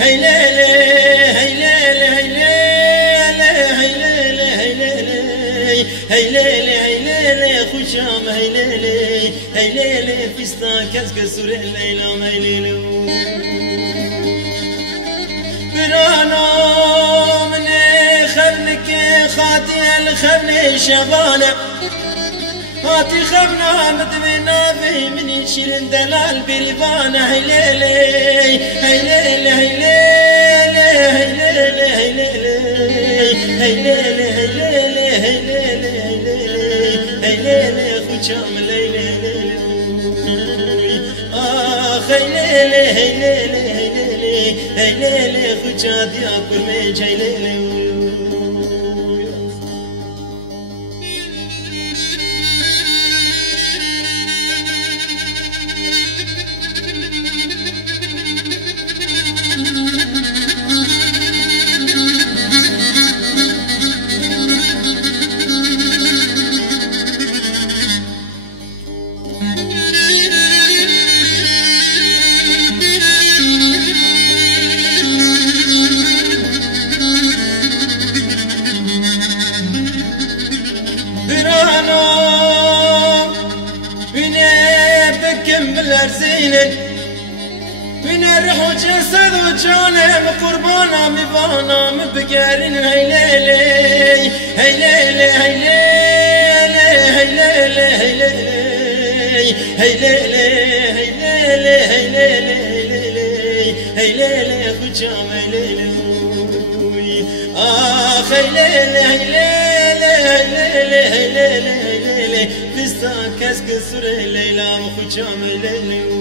هی لیلی هی لیلی هی لیلی هی لیلی هی لیلی هی لیلی خوشم هی لیلی هی لیلی فستان کس کسور لیلام هی لیلی برانا من خبنك خاتي الخبن شبانه هاتي خبنا مدمنا في من يشيل دلال بالبانه هي ليلي هي ليلي هي ليلي هي ليلي هي ليلي هي ليلي هي ليلي هي ليلي هي ليلي خوشام ليلي آخ هي ليلي هي ليلي هي ليلي هي ليلي خوشادي أكبر ميج هي ليلي زينك من الروح وجسد وجانم قربانا مبانا مبقارن هي ليلي هي ليلي هي ليلي هي ليلي هي ليلي هي ليلي هي ليلي هي ليلي هي ليلي خوشام هي ليلي آخ هي ليلي هي ليلي هي ليلي هي ليلي هي ليلي فستان كسك سوري ليلى وخشام ليلي